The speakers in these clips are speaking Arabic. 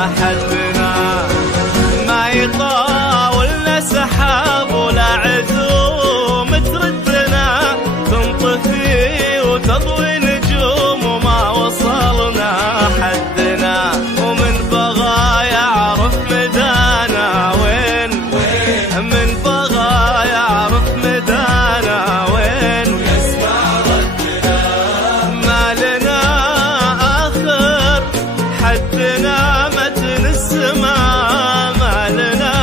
حدنا ما يطاولنا سحاب ولا عزوم تردنا، تنطفي وتضوي نجوم وما وصلنا حدنا، ومن بغى يعرف مدانا وين، من بغى يعرف مدانا وين، يسمع ردنا ما لنا آخر حدنا متن السماء، ما لنا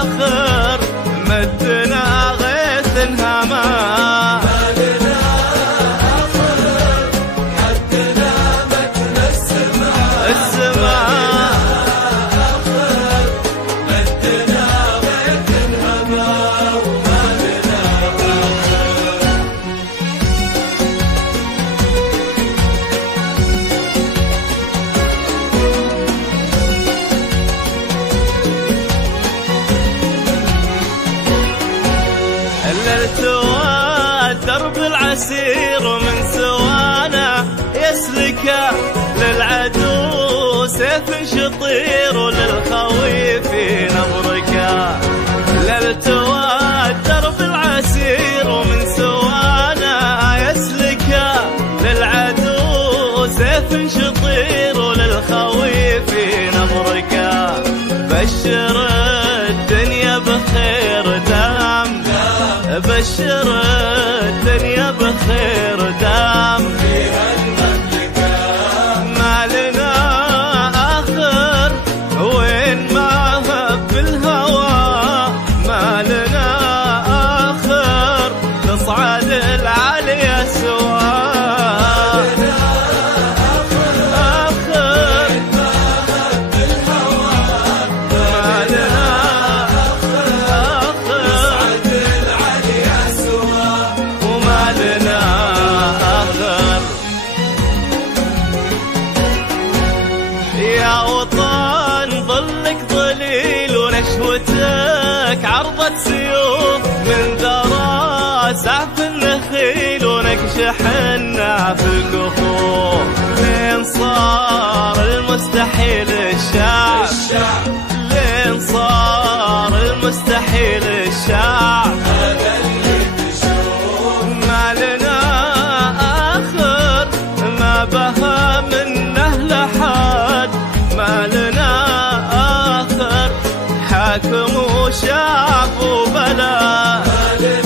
آخر مدنا غيث انهما، ما لنا آخر حدنا متن السماء، السماء آخر مدنا غيث انهما، وما لنا الالتوى درب العسير ومن سوانا يسلكه، للعدو سيف شطير وللخويف نبركه، الالتوى درب العسير ومن سوانا يسلكه، للعدو سيف شطير وللخويف نبركه، بشر الدنيا بخير دام، بشر الدنيا بخير دام فيها المملكة، ما لنا آخر وين ما هب الهوى، ما لنا آخر تصعد العالية سوا، يا وطن ظلك ظليل ونشوتك عرضة سيوف، من ذرى سعف النخيل ونكش حنا في القفور، لين صار المستحيل الشعب، لين صار المستحيل الشعب، ما لنا آخر ما بها منه لحد، ما لنا آخر حاكم وشعب وبلد.